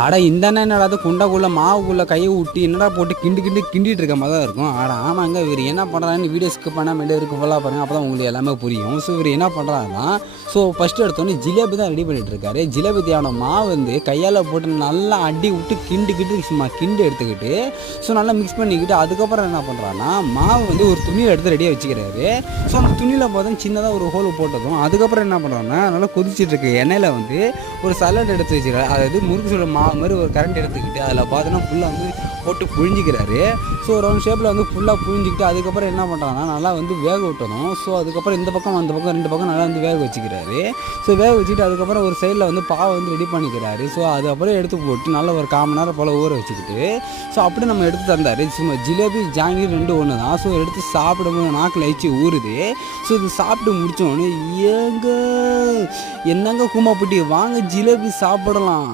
ஆடா இந்த அண்ணன் என்னடா அது குண்டாக்குள்ள மாவுக்குள்ள கையை விட்டு என்னடா போட்டு கிண்டு கிண்டு கிண்டிட்டு இருக்க மாதிரி தான் இருக்கும். ஆடா ஆமாங்க இவர் என்ன பண்ணுறான்னு வீடியோ ஸ்கிப் பண்ணாமல் இருக்கு ஃபுல்லாக பாருங்க. அப்போ தான் உங்களுக்கு எல்லாமே புரியும். ஸோ இவர் என்ன பண்ணுறாருன்னா ஸோ ஃபஸ்ட்டு எடுத்தோன்னே ஜிலேபி தான் ரெடி பண்ணிட்டு இருக்காரு ஜிலேபி தேவையான மாவு வந்து கையால் போட்டு நல்லா அடி விட்டு கிண்டு கிண்டு சும்மா கிண்டு எடுத்துக்கிட்டு ஸோ நல்லா மிக்ஸ் பண்ணிக்கிட்டு அதுக்கப்புறம் என்ன பண்ணுறான்னா மாவு வந்து ஒரு துணியில் எடுத்து ரெடியாக வச்சுக்கிறாரு. ஸோ அந்த துணியில் பார்த்தா சின்னதாக ஒரு ஹோல் போட்டதும் அதுக்கப்புறம் என்ன பண்ணுறாங்கன்னா நல்லா கொதிச்சிட்டு எண்ணெயில் வந்து ஒரு சலட் எடுத்து வச்சுக்கிறாரு. அதாவது முறுக்கு சுட மாவு மாதிரி ஒரு கரண்ட் எடுத்துக்கிட்டு அதில் பார்த்தோன்னா ஃபுல்லாக வந்து போட்டு புழிஞ்சிக்கிறாரு. ஸோ ரவுண்ட் ஷேப்பில் வந்து ஃபுல்லாக புழிஞ்சிக்கிட்டு அதுக்கப்புறம் என்ன பண்ணுறாங்கன்னா நல்லா வந்து வேக விட்டணும். ஸோ அதுக்கப்புறம் இந்த பக்கம் அந்த பக்கம் ரெண்டு பக்கம் நல்லா வந்து வேக வச்சுக்கிறாரு. ஸோ வேக வச்சுட்டு அதுக்கப்புறம் ஒரு சைடில் வந்து பாவை வந்து ரெடி பண்ணிக்கிறாரு. ஸோ அதுக்கப்புறம் எடுத்து போட்டு நல்ல ஒரு கால் மணி நேரம் போல் ஊற வச்சுக்கிட்டு ஸோ அப்படி நம்ம எடுத்து தந்தார். சும்மா ஜிலேபி ஜாங்கீர் ரெண்டு ஒன்று தான். ஸோ எடுத்து சாப்பிடும்போது நாக்கில் வச்சு ஊறுது. ஸோ இது சாப்பிட்டு முடிச்ச ஏங்க என்னங்க கூமாப்பட்டி வாங்க ஜிலேபி சாப்பிடலாம்.